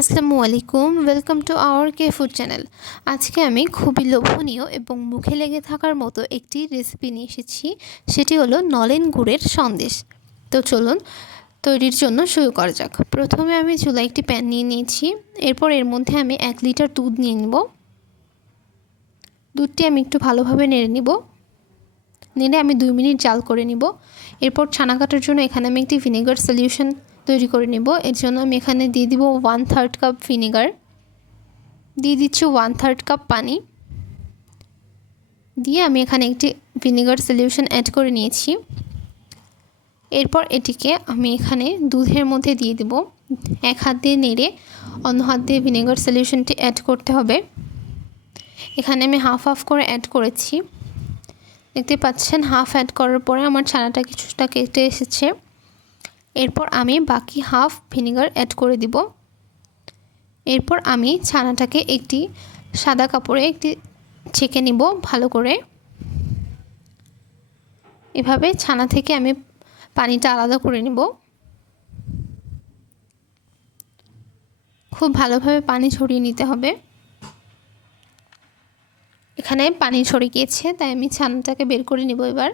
আসসালামু আলাইকুম welcome to our K food channel আজকে আমি খুবই লোভনীয় এবং মুখে লেগে থাকার মতো একটি রেসিপি নিয়ে এসেছি, সেটি হলো নলেন গুড়ের সন্দেশ। তো চলুন, তৈরির জন্য শুরু করা যাক। প্রথমে আমি চুলায় একটি প্যান নিয়ে নিয়েছি, এরপর এর মধ্যে আমি এক লিটার দুধ নিয়ে নিব। দুধটি আমি একটু ভালোভাবে নেড়ে নিব। নেড়ে আমি দুই মিনিট জাল করে নিব। এরপর ছানা কাটার জন্য এখানে আমি একটি ভিনেগার সলিউশন তৈরি করে নেব। এর জন্য আমি এখানে দিয়ে দিব ওয়ান থার্ড কাপ ভিনেগার দিয়ে দিচ্ছি ওয়ান থার্ড কাপ পানি। দিয়ে আমি এখানে একটি ভিনেগার সলিউশন অ্যাড করে নিয়েছি। এরপর এটিকে আমি এখানে দুধের মধ্যে দিয়ে দেব। এক হাত দিয়ে নেড়ে অন্য হাত দিয়ে ভিনেগার সলিউশনটি অ্যাড করতে হবে। এখানে আমি হাফ হাফ করে অ্যাড করেছি। দেখতে পাচ্ছেন হাফ অ্যাড করার পরে আমার ছানাটা কিছুটা কেটে এসেছে। এরপর আমি বাকি হাফ ভিনেগার অ্যাড করে দিব। এরপর আমি ছানাটাকে একটি সাদা কাপড়ে একটি ছেঁকে নিব ভালো করে। এভাবে ছানা থেকে আমি পানিটা আলাদা করে নিব। খুব ভালোভাবে পানি ছড়িয়ে নিতে হবে। এখানে পানি ছড়িয়ে গিয়েছে, তাই আমি ছানাটাকে বের করে নিব এবার।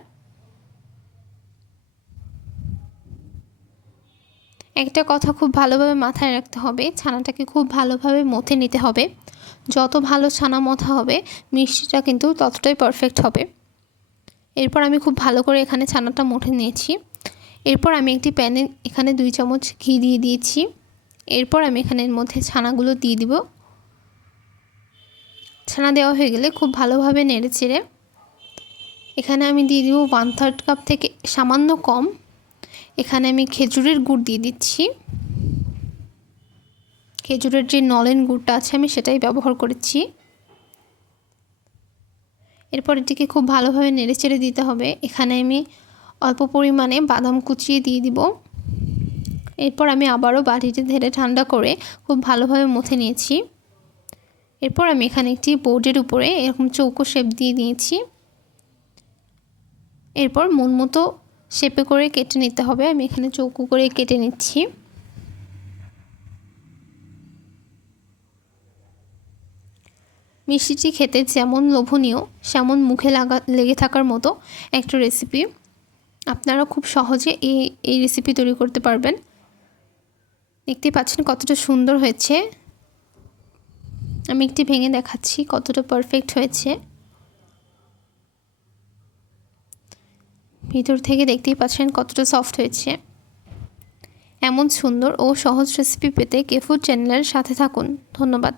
একটা কথা খুব ভালোভাবে মাথায় রাখতে হবে, ছানাটাকে খুব ভালোভাবে মথে নিতে হবে। যত ভালো ছানা মথা হবে, মিষ্টিটা কিন্তু ততটাই পারফেক্ট হবে। এরপর আমি খুব ভালো করে এখানে ছানাটা মঠে নিয়েছি। এরপর আমি একটি প্যানে এখানে দুই চামচ ঘি দিয়ে দিয়েছি। এরপর আমি এখানে এর মধ্যে ছানাগুলো দিয়ে দিব। ছানা দেওয়া হয়ে গেলে খুব ভালোভাবে নেড়ে চেড়ে এখানে আমি দিয়ে দিব ওয়ান থার্ড কাপ থেকে সামান্য কম এখানে আমি খেজুরের গুড় দিয়ে দিচ্ছি। খেজুরের যে নলেন গুড়টা আছে, আমি সেটাই ব্যবহার করেছি। এরপর এটিকে খুব ভালোভাবে নেড়ে চেড়ে দিতে হবে। এখানে আমি অল্প পরিমাণে বাদাম কুচিয়ে দিয়ে দিব। এরপর আমি আবারও বাটিতে ধেরে ঠান্ডা করে খুব ভালোভাবে মুথে নিয়েছি। এরপর আমি এখানে একটি বোর্ডের উপরে এরকম চৌকো শেপ দিয়ে দিয়েছি। এরপর মন মতো শেপে করে কেটে নিতে হবে। আমি এখানে চৌকো করে কেটে নিচ্ছি। মিষ্টিটি খেতে যেমন লোভনীয়, সেমন মুখে লাগা, লেগে থাকার মতো একটা রেসিপি আপনারা খুব সহজে এই এই রেসিপি তৈরি করতে পারবেন। দেখতে পাচ্ছেন কতটা সুন্দর হয়েছে। আমি একটি ভেঙে দেখাচ্ছি কতটা পারফেক্ট হয়েছে। ভিতর থেকে দেখতেই পাচ্ছেন কতটা সফট হয়েছে। এমন সুন্দর ও সহজ রেসিপি পেতে কেফুড চ্যানেলের সাথে থাকুন। ধন্যবাদ।